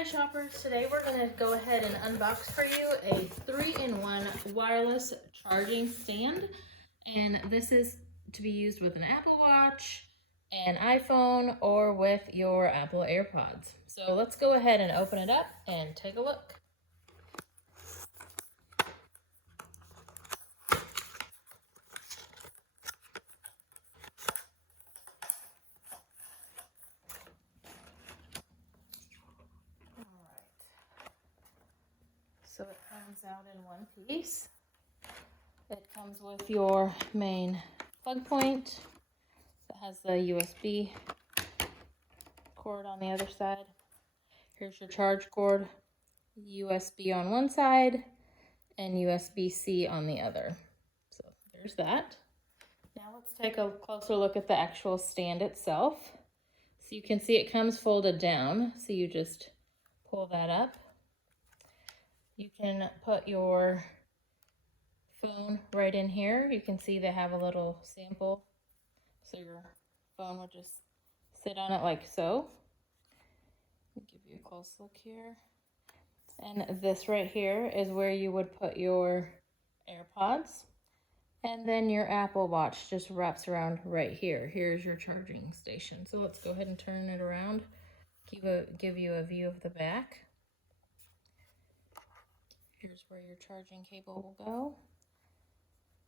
Hi shoppers, today we're going to go ahead and unbox for you a 3-in-1 wireless charging stand. And this is to be used with an Apple Watch, an iPhone, or with your Apple AirPods. So let's go ahead and open it up and take a look. So it comes out in one piece. It comes with your main plug point. It has the USB cord on the other side. Here's your charge cord, USB on one side and USB-C on the other. So there's that. Now let's take a closer look at the actual stand itself. So you can see it comes folded down. So you just pull that up. You can put your phone right in here. You can see they have a little sample. So your phone would just sit on it like so. I'll give you a close look here. And this right here is where you would put your AirPods. And then your Apple Watch just wraps around right here. Here's your charging station. So let's go ahead and turn it around. Give you a view of the back. Here's where your charging cable will go.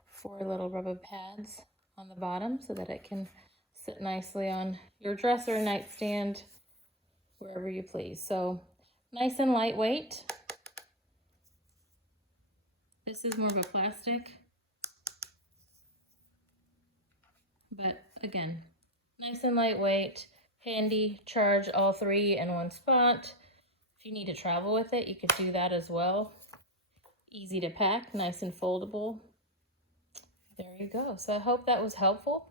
4 little rubber pads on the bottom so that it can sit nicely on your dresser, nightstand, wherever you please. So nice and lightweight. This is more of a plastic, but again, nice and lightweight, handy, charge all 3 in one spot. If you need to travel with it, you could do that as well. Easy to pack, nice and foldable. There you go. So I hope that was helpful.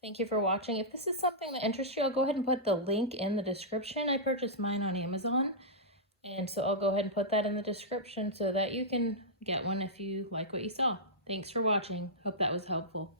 Thank you for watching. If this is something that interests you, I'll go ahead and put the link in the description. I purchased mine on Amazon, and so I'll go ahead and put that in the description so that you can get one if you like what you saw. Thanks for watching. Hope that was helpful.